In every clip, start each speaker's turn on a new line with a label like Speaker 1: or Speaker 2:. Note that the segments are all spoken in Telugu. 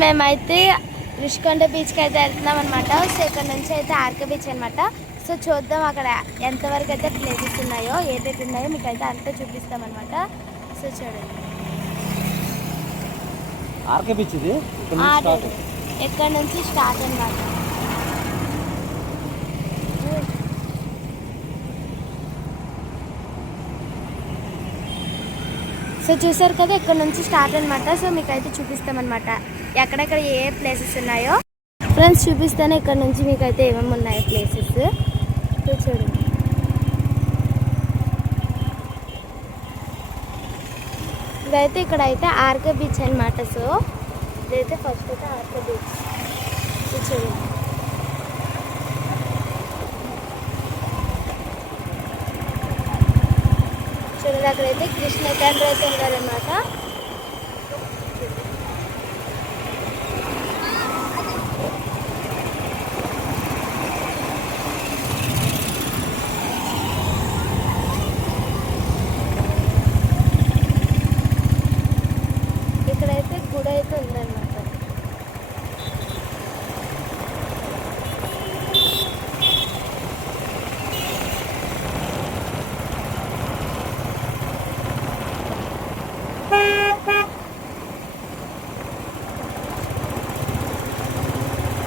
Speaker 1: మేమైతే రుషికొండ బీచ్కి అయితే వెళ్తున్నాం అనమాట సో ఇక్కడ నుంచి అయితే ఆర్కే బీచ్ అనమాట సో చూద్దాం అక్కడ ఎంతవరకు అయితే ప్లేసెస్ ఉన్నాయో ఏదైతే ఉన్నాయో మీకు అయితే అంతా చూపిస్తాం అనమాట సో చూడండి.
Speaker 2: ఆర్కే బీచ్ ఇది? ఇక్కడ
Speaker 1: ఎక్కడ నుంచి స్టార్ట్ అనమాట సో చూసారు కదా ఇక్కడ నుంచి స్టార్ట్ అనమాట సో మీకు అయితే చూపిస్తామన్నమాట. ఎక్కడెక్కడ ఏ ప్లేసెస్ ఉన్నాయో. ఫ్రెండ్స్ చూపిస్తాను ఇక్కడ నుంచి మీకు అయితే ఏమేమి ఉన్నాయో ప్లేసెస్ చూడండి ఇదైతే ఇక్కడైతే ఆర్కే బీచ్ అనమాట సో ఇదైతే ఫస్ట్ అయితే ఆర్కే బీచ్. చూడండి దగ్గర అయితే కృష్ణ తండ్రి అయితే ఉన్నారనమాట ఇక్కడైతే గుడి అయితే ఉందన్నమాట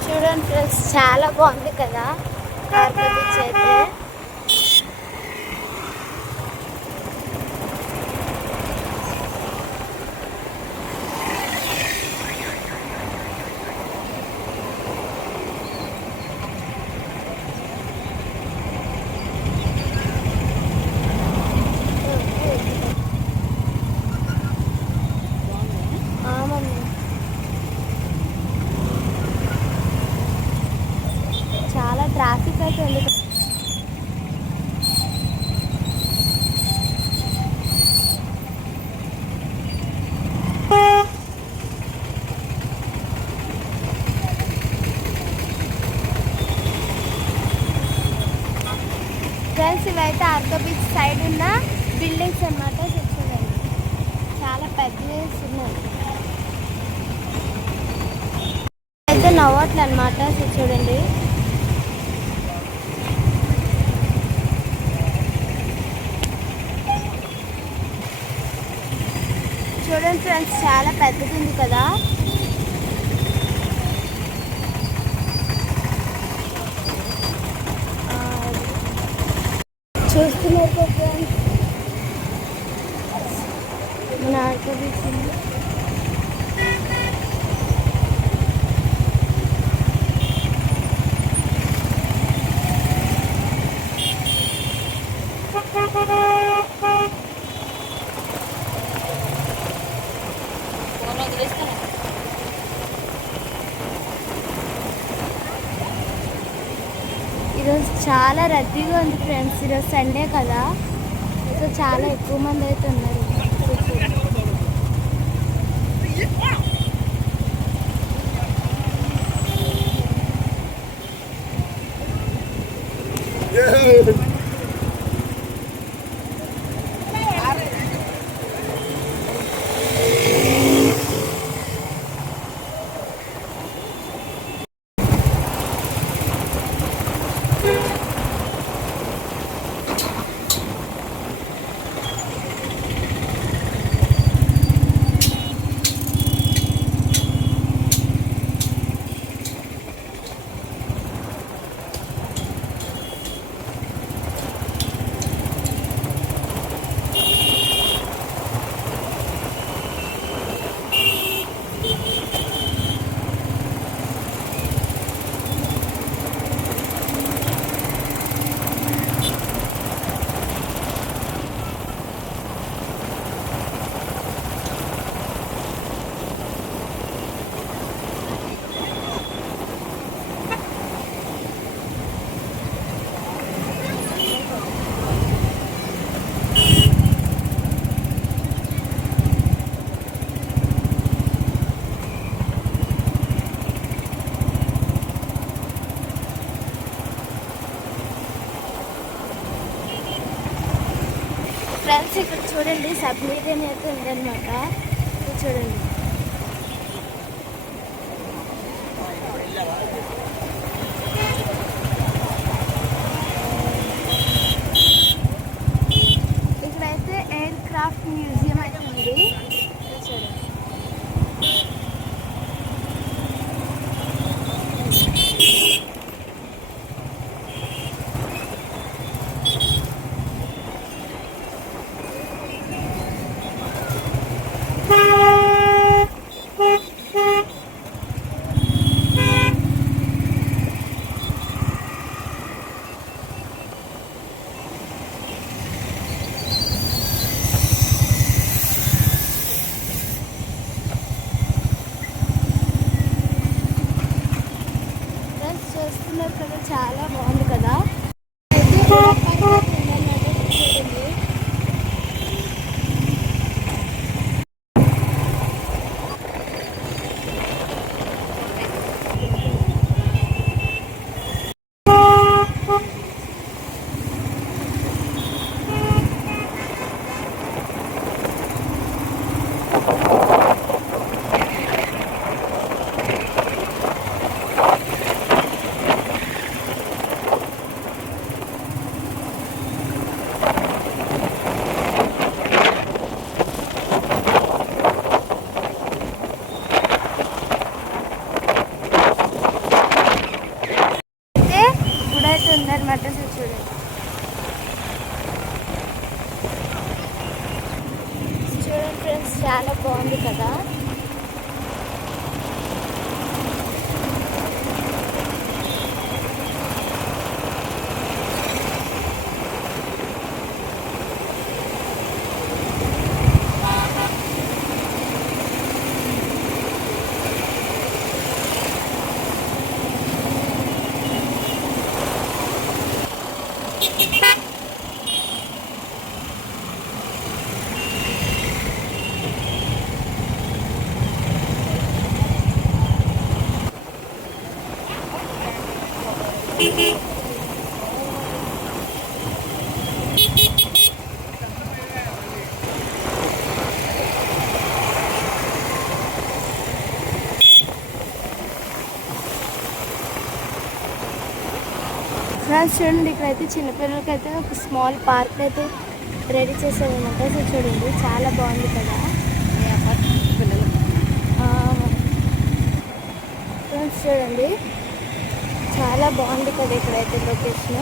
Speaker 1: చూడండి ఫ్రెండ్స్ చాలా బాగుంది కదా. ఆర్కే బీచ్ అయితే ఆ, మమ్మీ. చాలా ట్రాఫిక్ అయితే ఉంది ఫ్రెండ్స్ ఇవైతే ఆర్కో బీచ్ సైడ్ ఉన్న బిల్డింగ్స్ అన్నమాట చూడండి చాలా పెద్ద ఉన్నాయి అయితే నవ్వట్లు అనమాట చూడండి. చూడండి ఫ్రెండ్స్ చాలా పెద్దది కదా. చూస్తున్నారు ఫ్రెండ్స్. మన ఆర్కో బీచ్ ఉంది ఈరోజు చాలా రద్దీగా ఉంది ఫ్రెండ్స్ ఈరోజు సండే కదా. అయితే చాలా ఎక్కువ మంది అయితే ఉన్నారు ఫ్రెండ్స్ ఇక్కడ చూడండి సబ్మెరీన్ అయితే ఉందన్నమాట ఇది చూడండి ఇక్కడైతే ఎయిర్ క్రాఫ్ట్ మ్యూజియం అయితే ఉంది ఇక్కడ చూడండి ఫ్రెండ్స్ చూస్తున్నారు కదా చాలా బాగుంది కదా అయితే ఇక్కడ పైన ఉందన్నమాట, చూడండి అయితే ఇప్పుడైతే ఉందన్నమాట సో చూడండి చూడండి ఫ్రెండ్స్ చాలా బాగుంది కదా ఫ్రెండ్స్ చూడండి ఇక్కడైతే చిన్నపిల్లలకి అయితే ఒక స్మాల్ పార్క్ అయితే రెడీ చేసామన్నమాట సో చూడండి చాలా బాగుంది కదా. ఫ్రెండ్స్ చూడండి చాలా బాగుంది కదా ఇక్కడైతే లొకేషన్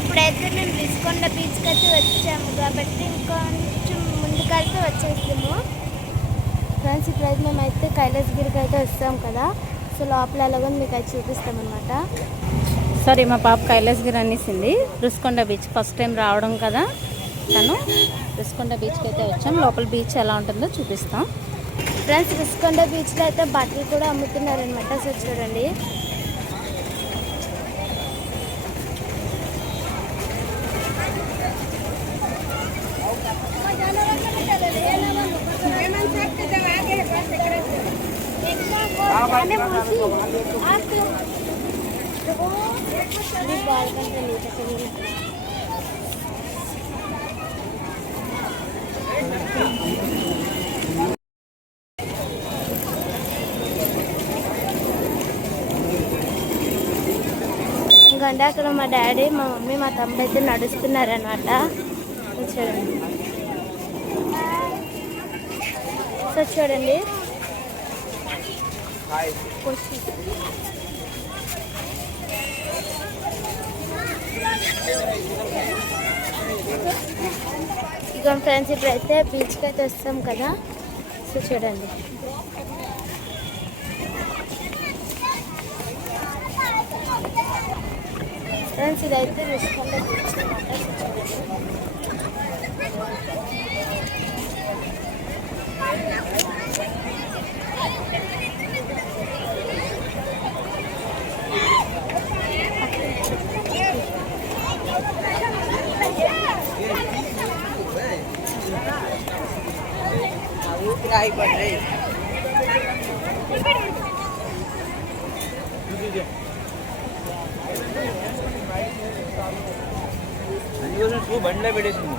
Speaker 1: ఇప్పుడైతే మేము రిస్కొండ బీచ్కి అయితే వచ్చాము. కాబట్టి ఇంకొంచెం ముందుకైతే వచ్చేసాము ఫ్రెండ్స్ ఇప్పుడైతే మేమైతే కైలాసగిరికి అయితే వస్తాం కదా. సో లోపల ఎలాగో మీకు అయితే చూపిస్తాం అనమాట
Speaker 3: సారీ మా పాప కైలాసగిరి అనేసింది. రుస్కొండ బీచ్ ఫస్ట్ టైం రావడం కదా. తను రుస్కొండ బీచ్కి అయితే వచ్చాం. లోపల బీచ్ ఎలా ఉంటుందో చూపిస్తాం.
Speaker 1: ఫ్రెండ్స్ రిస్కొండ బీచ్లో అయితే బట్టలు కూడా అమ్ముతున్నారనమాట సో చూడండి. ఎందుకంటే అక్కడ మా డాడీ మా మమ్మీ మా తమ్ముడు అయితే నడుస్తున్నారనమాట చూడండి సో చూడండి. ఇక ఫ్రెండ్స్ ఇప్పుడైతే బీచ్కి అయితే వస్తాం కదా. సో చూడండి. ఫ్రెండ్స్ ఇదైతే రుషికొండ బీచ్ అనమాట సో చూడండి
Speaker 2: బండిలో పెట్టేసింది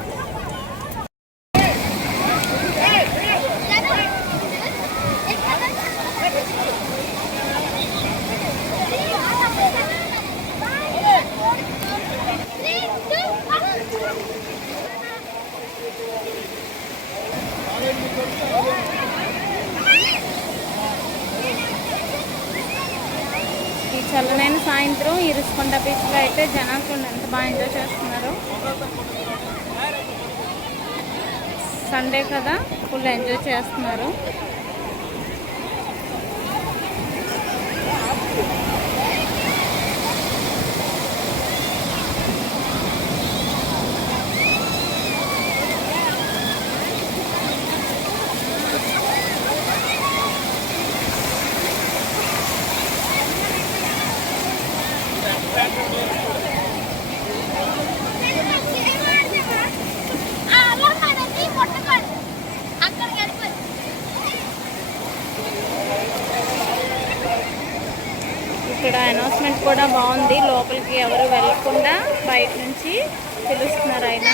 Speaker 3: ఈ చల్లనైన సాయంత్రం ఈ రుస్కొండ బీచ్లో అయితే జనాలు చూడండి ఎంత బాగా ఎంజాయ్ చేస్తున్నారు సండే కదా ఫుల్ ఎంజాయ్ చేస్తున్నారు. ఇక్కడ అనౌన్స్మెంట్ కూడా బాగుంది. లోపలికి ఎవరు వెళ్ళకుండా బయట నుంచి పిలుస్తున్నారు ఆయన.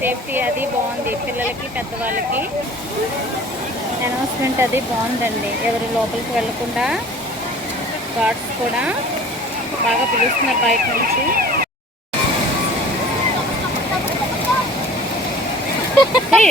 Speaker 3: సేఫ్టీ అది బాగుంది. పిల్లలకి పెద్దవాళ్ళకి. అనౌన్స్మెంట్ అది బాగుందండి. ఎవరు లోపలికి వెళ్ళకుండా గార్డ్స్ కూడా బాగా పిలుస్తున్నారు బయట నుంచి Hey!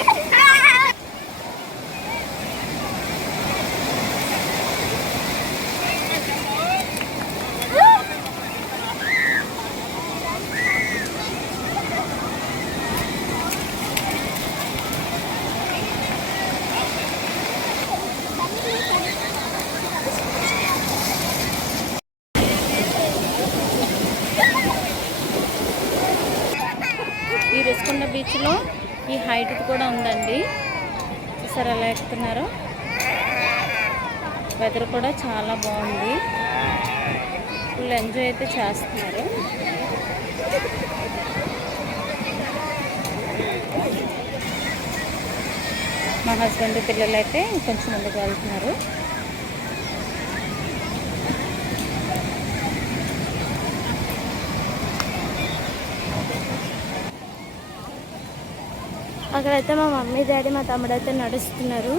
Speaker 3: ఈ రుస్కొండ బీచ్లో హైట్ కూడా ఉందండి. చూసారు ఎలా ఎక్కుతున్నారో వెదర్ కూడా చాలా బాగుంది. ఫుల్ ఎంజాయ్ అయితే చేస్తున్నారు. మా హస్బెండ్ పిల్లలు అయితే కొంచెం ముందుకు వెళ్తున్నారు.
Speaker 1: అక్కడైతే మా మమ్మీ డాడీ మా తమ్ముడు అయితే నడుస్తున్నారు.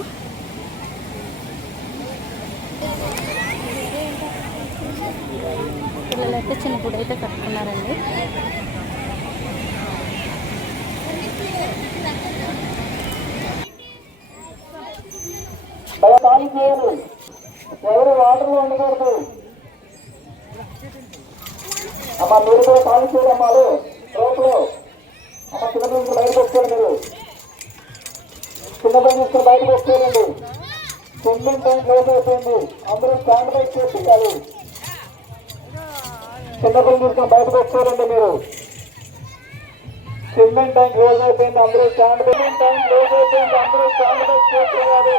Speaker 3: పిల్లలైతే చిన్న గుడి అయితే కట్టుకున్నారండి.
Speaker 4: ఎవరు వాటర్లో ఉండకూడదు. అమ్మా మీరు కూడా ఖాళీ చేయమ్మా రోడ్లో అమ్మ చిన్న బయటకు వచ్చారు మీరు. చిన్నపిల్లలు తీసుకుని బయటకు వచ్చేయండి స్విమ్మింగ్ టైం క్లోజ్ అయిపోయింది. అందరూ స్టాండ్ బై చేయాలి చిన్నపిల్లలు తీసుకుని బయటకు వచ్చేయండి మీరు. స్విమ్మింగ్ టైం క్లోజ్ అయిపోయింది. అందరూ స్టాండ్ బై టైం క్లోజ్ అయిపోయింది. అందరూ స్టాండ్ బై చేయాలి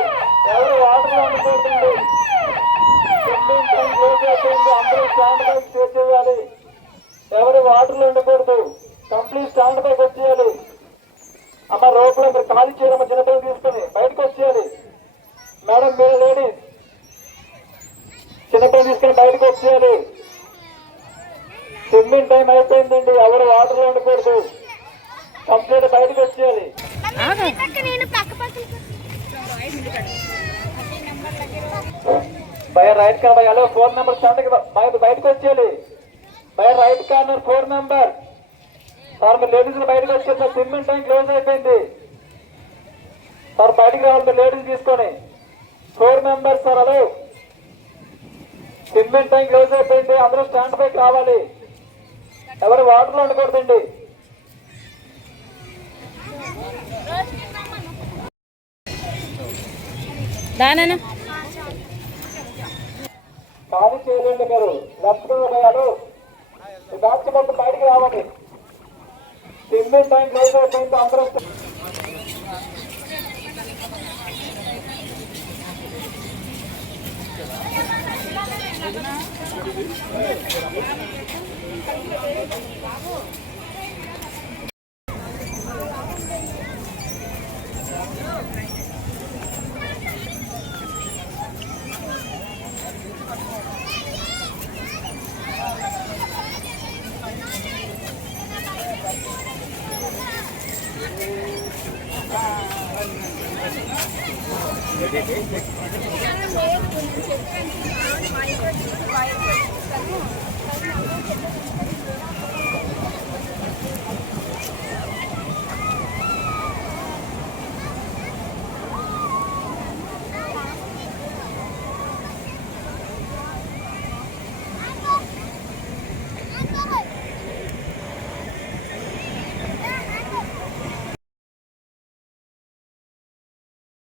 Speaker 4: ఎవరు వాటర్ ఉండిపోతుంది స్విమ్మింగ్ టైం క్లోజ్ అయిపోయింది. అందరూ స్టాండ్ బై చేసేయాలి ఎవరు వాటర్లు ఉండకూడదు కంప్లీట్ స్టాండ్ పైకి వచ్చేయాలి అమ్మ రోడ్లో మీరు ఖాళీ చేయడమ్మ చిన్నపిల్లలు తీసుకుని బయటకు వచ్చేయాలి. మేడం మీరు లేడీస్ చిన్నపిల్లలు తీసుకుని బయటకు వచ్చేయాలి. స్విమ్మింగ్ టైం అయిపోయిందండి ఎవరు వాటర్లో ఉండకూడదు. కంప్లీట్ బయటకు వచ్చేయాలి. By right car by hello four number stand బయటకు వచ్చేయాలి. By right corner four number. Sir మీరు లేడీస్ బయటకు వచ్చేది సార్ స్విమ్మింగ్ టైం క్లోజ్ అయిపోయింది. సార్ బయటకు రావాలి లేడీస్ తీసుకొని. Four members sir hello swimming time close అయిపోయింది. అందరూ స్టాండ్ పైకి రావాలి. ఎవరు వాటర్లో ఉండకూడదండి.
Speaker 3: దానన్న.
Speaker 4: ఖాళీ చేయండి మీరు. బ్యాచ్ మొత్తం బయటికి రావాలి. తిండి టైం లైట్ అయిపోయింది అందరూ Thank you. చెప్పండి